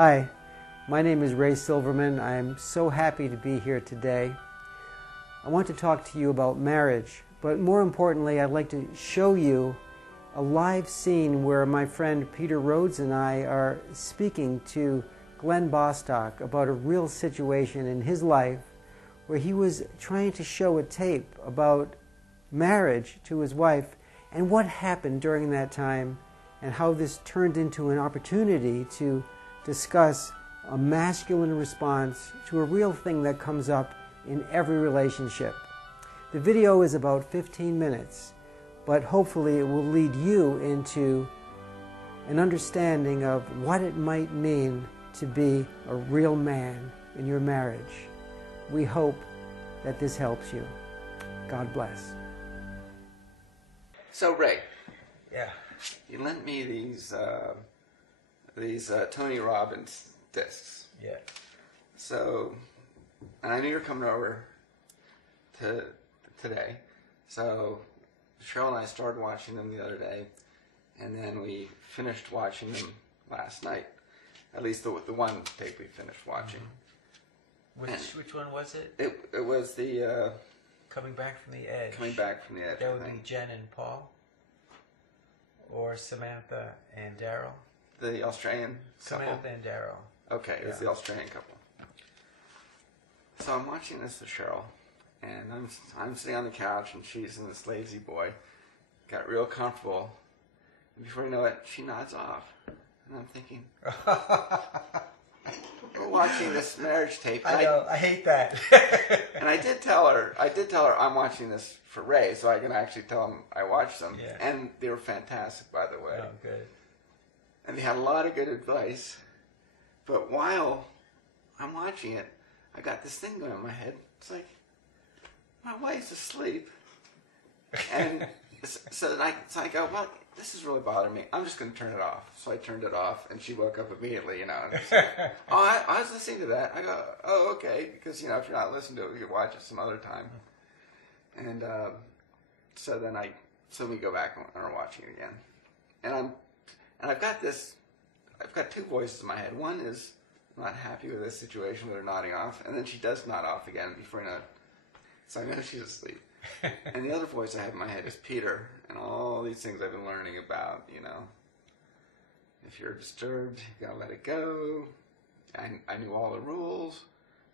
Hi, my name is Ray Silverman. I'm so happy to be here today. I want to talk to you about marriage, but more importantly, I'd like to show you a live scene where my friend Peter Rhodes and I are speaking to Glenn Bostock about a real situation in his life where he was trying to show a tape about marriage to his wife and what happened during that time and how this turned into an opportunity to discuss a masculine response to a real thing that comes up in every relationship. The video is about 15 minutes, but hopefully it will lead you into an understanding of what it might mean to be a real man in your marriage. We hope that this helps you. God bless. So Ray, Yeah. you lent me these Tony Robbins discs. Yeah. So, and I knew you were coming over today. So Cheryl and I started watching them the other day, and then we finished watching them last night. At least the one tape we finished watching. Which one was it? It was the Coming Back from the Edge. Coming Back from the Edge. That would be Jen and Paul, or Samantha and Daryl. The Australian couple. Samantha and Daryl. Okay, it's the Australian couple. So I'm watching this with Cheryl, and I'm sitting on the couch, and she's in this lazy boy. Got real comfortable, and before you know it, she nods off, and I'm thinking, we're watching this marriage tape. I know. I hate that. And I did tell her I'm watching this for Ray, so I can actually tell him I watched them, Yeah. and they were fantastic, by the way. Oh, good. And they had a lot of good advice. But while I'm watching it, I got this thing going in my head. It's like, my wife's asleep. And so I go, well, this is really bothering me. I'm just going to turn it off. So I turned it off, and she woke up immediately, And it's like, I was listening to that. I go, oh, okay. Because, if you're not listening to it, we could watch it some other time. And so we go back and are watching it again. And I've got two voices in my head. One is I'm not happy with this situation with her nodding off, and then she does nod off again before I know it. So I know she's asleep. And the other voice I have in my head is Peter, and all these things I've been learning about, If you're disturbed, you gotta let it go. I knew all the rules,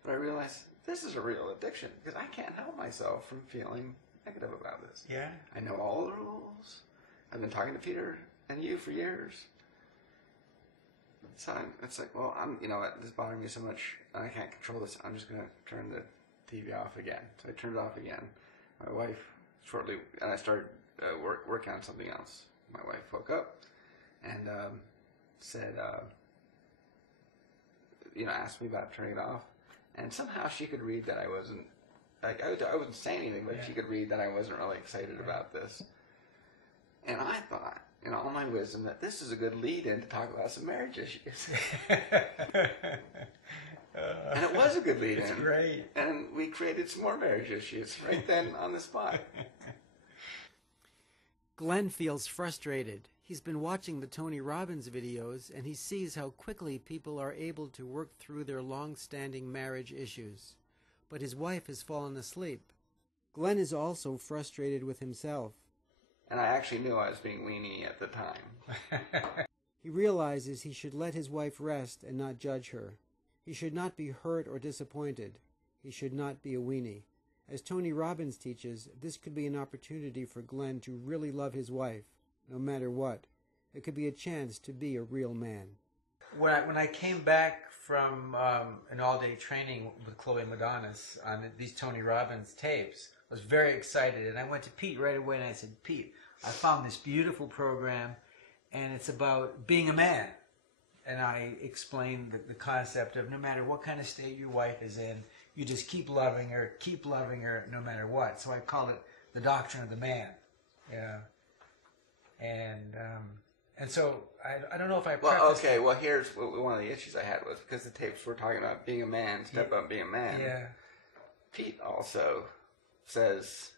but I realized this is a real addiction, because I can't help myself from feeling negative about this. Yeah. I know all the rules. I've been talking to Peter and you for years. So it's like, well, this is bothering me so much, I can't control this. I'm just going to turn the TV off again. So I turned it off again. My wife and I started working on something else. My wife woke up and said, asked me about turning it off. And somehow she could read that I wasn't, I wasn't saying anything, but she could read that I wasn't really excited about this. And I thought, in all my wisdom, that this is a good lead-in to talk about some marriage issues. And it was a good lead-in. It's great. And we created some more marriage issues right then on the spot. Glenn feels frustrated. He's been watching the Tony Robbins videos, and he sees how quickly people are able to work through their long-standing marriage issues. But his wife has fallen asleep. Glenn is also frustrated with himself. And I actually knew I was being weenie at the time. He realizes he should let his wife rest and not judge her. He should not be hurt or disappointed. He should not be a weenie. As Tony Robbins teaches, this could be an opportunity for Glenn to really love his wife, no matter what. It could be a chance to be a real man. When I came back from an all-day training with Chloe Madonis on these Tony Robbins tapes, I was very excited, and I went to Pete right away, and I said, Pete, I found this beautiful program, and it's about being a man. And I explained the concept of no matter what kind of state your wife is in, you just keep loving her no matter what. So I called it the doctrine of the man. Yeah. And so I don't know if I prefaced okay, well, here's one of the issues I had was because the tapes were talking about being a man, step up, being a man. Yeah. Pete also says,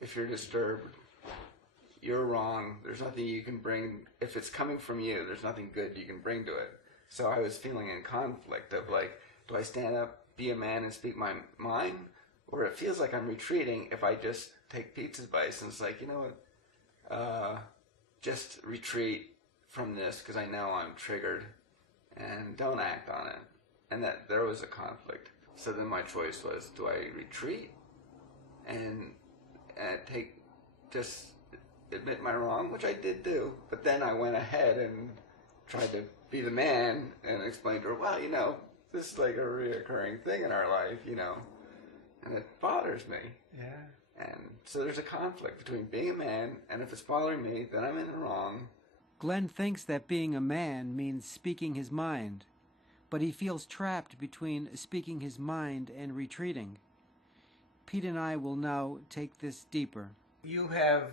if you're disturbed, you're wrong. There's nothing you can bring. If it's coming from you, there's nothing good you can bring to it. So I was feeling in conflict of like, do I stand up, be a man, and speak my mind? Or it feels like I'm retreating if I just take Pete's advice and it's like, you know what, just retreat from this because I know I'm triggered and don't act on it. And that there was a conflict. So then my choice was, do I retreat and just admit my wrong, which I did do, but then I went ahead and tried to be the man and explain to her, well, you know, this is like a reoccurring thing in our life, you know, and it bothers me. Yeah. And so there's a conflict between being a man, and if it's bothering me, then I'm in the wrong. Glenn thinks that being a man means speaking his mind, but he feels trapped between speaking his mind and retreating. Pete and I will now take this deeper. You have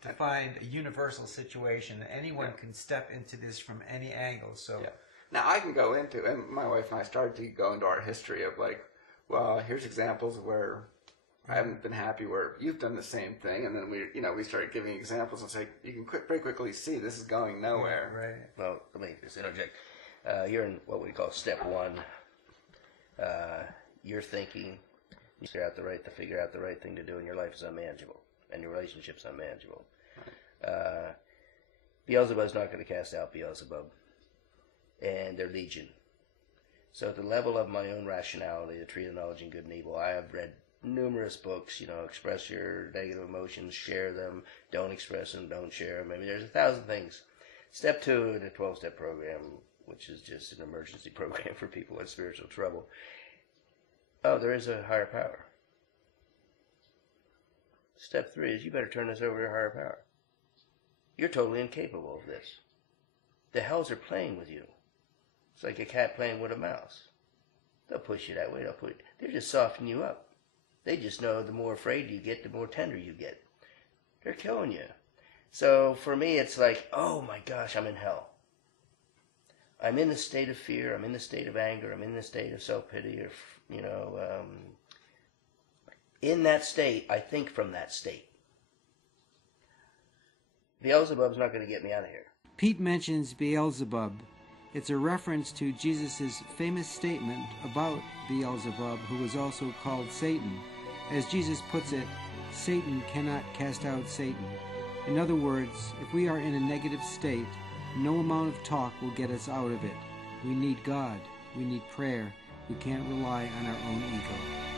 defined a universal situation. Anyone can step into this from any angle. So now I can go into, and my wife and I started to go into our history of like, well, here's examples where I haven't been happy where you've done the same thing, and then we started giving examples and say you can very quickly see this is going nowhere. Right. Well, let me just interject. You're in what we call step one. You're thinking, you figure out the right thing to do, and your life is unmanageable, and your relationship's unmanageable. Right. Beelzebub's not going to cast out Beelzebub, and they're legion. So at the level of my own rationality, the tree of knowledge and good and evil, I have read numerous books, express your negative emotions, share them, don't express them, don't share them. I mean, there's 1,000 things. Step 2 in a 12-step program, which is just an emergency program for people in spiritual trouble. Oh, there is a higher power. Step 3 is you better turn this over to a higher power. You're totally incapable of this. The hells are playing with you. It's like a cat playing with a mouse. They'll push you that way. They're just softening you up. They just know the more afraid you get, the more tender you get. They're killing you. So for me, it's like, oh my gosh, I'm in hell. I'm in the state of fear. I'm in the state of anger. I'm in the state of self-pity. Or, in that state, I think from that state. Beelzebub's not going to get me out of here. Pete mentions Beelzebub. It's a reference to Jesus' famous statement about Beelzebub, who is also called Satan. As Jesus puts it, Satan cannot cast out Satan. In other words, if we are in a negative state, no amount of talk will get us out of it. We need God. We need prayer. We can't rely on our own ego.